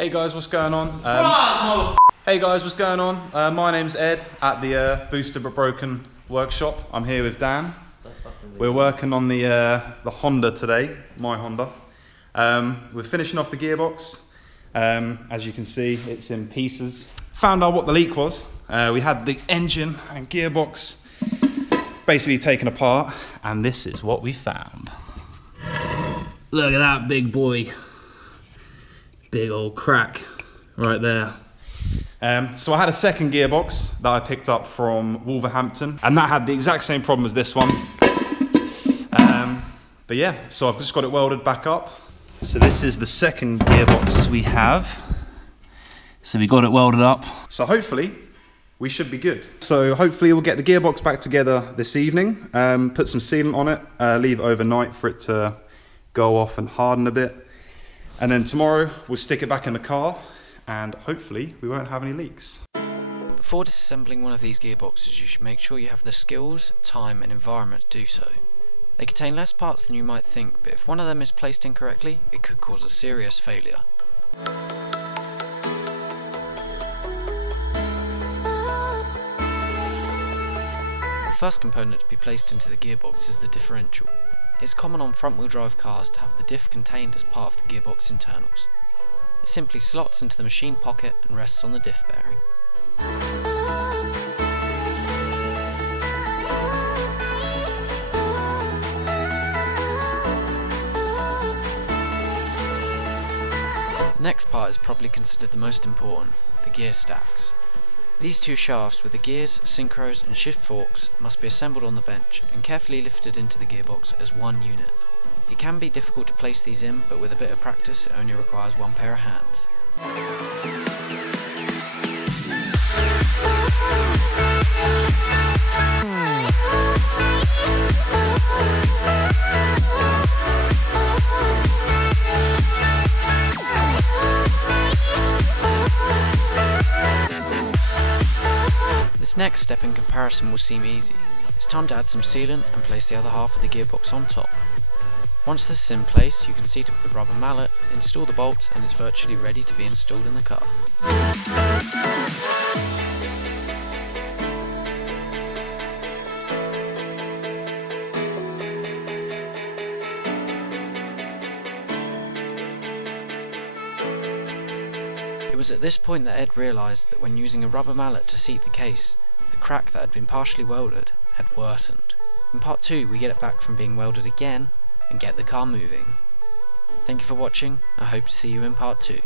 Hey guys, what's going on? Hey guys, what's going on? My name's Ed at the Booster But Broken workshop. I'm here with Dan. We're working on the Honda today, my Honda. We're finishing off the gearbox. As you can see, it's in pieces. Found out what the leak was. We had the engine and gearbox basically taken apart, and this is what we found. Look at that big boy. Big old crack right there. So I had a second gearbox that I picked up from Wolverhampton, and that had the exact same problem as this one. But yeah, so I've just got it welded back up. So this is the second gearbox we have. So we got it welded up. So hopefully we should be good. So hopefully we'll get the gearbox back together this evening, put some sealant on it, leave it overnight for it to go off and harden a bit. And then tomorrow we'll stick it back in the car and hopefully we won't have any leaks. Before disassembling one of these gearboxes, you should make sure you have the skills, time and environment to do so. They contain less parts than you might think, but if one of them is placed incorrectly, it could cause a serious failure. The first component to be placed into the gearbox is the differential. It's common on front-wheel drive cars to have the diff contained as part of the gearbox internals. It simply slots into the machine pocket and rests on the diff bearing. The next part is probably considered the most important, the gear stacks. These two shafts with the gears, synchros and shift forks must be assembled on the bench and carefully lifted into the gearbox as one unit. It can be difficult to place these in, but with a bit of practice it only requires one pair of hands. This next step in comparison will seem easy. It's time to add some sealant and place the other half of the gearbox on top. Once this is in place, you can seat it with the rubber mallet, install the bolts, and it's virtually ready to be installed in the car. It was at this point that Ed realised that when using a rubber mallet to seat the case, the crack that had been partially welded had worsened. In part 2 we get it back from being welded again and get the car moving. Thank you for watching, I hope to see you in part 2.